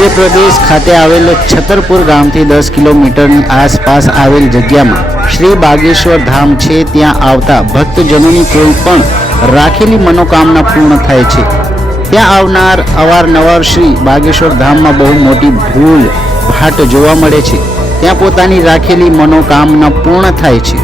મધ્યપ્રદેશ ખાતે આવેલ છતરપુર ગામથી 10 કિલોમીટરની આસપાસ આવેલ જગ્યામાં શ્રી બાગેશ્વર ધામ છે। ત્યાં આવતા ભક્તજનોની કોઈ પણ રાખેલી મનોકામના પૂર્ણ થાય છે। ત્યાં આવનાર અવારનવાર શ્રી બાગેશ્વર ધામમાં બહુ મોટી ભૂલ ભાટ જોવા મળે છે। ત્યાં પોતાની રાખેલી મનોકામના પૂર્ણ થાય છે।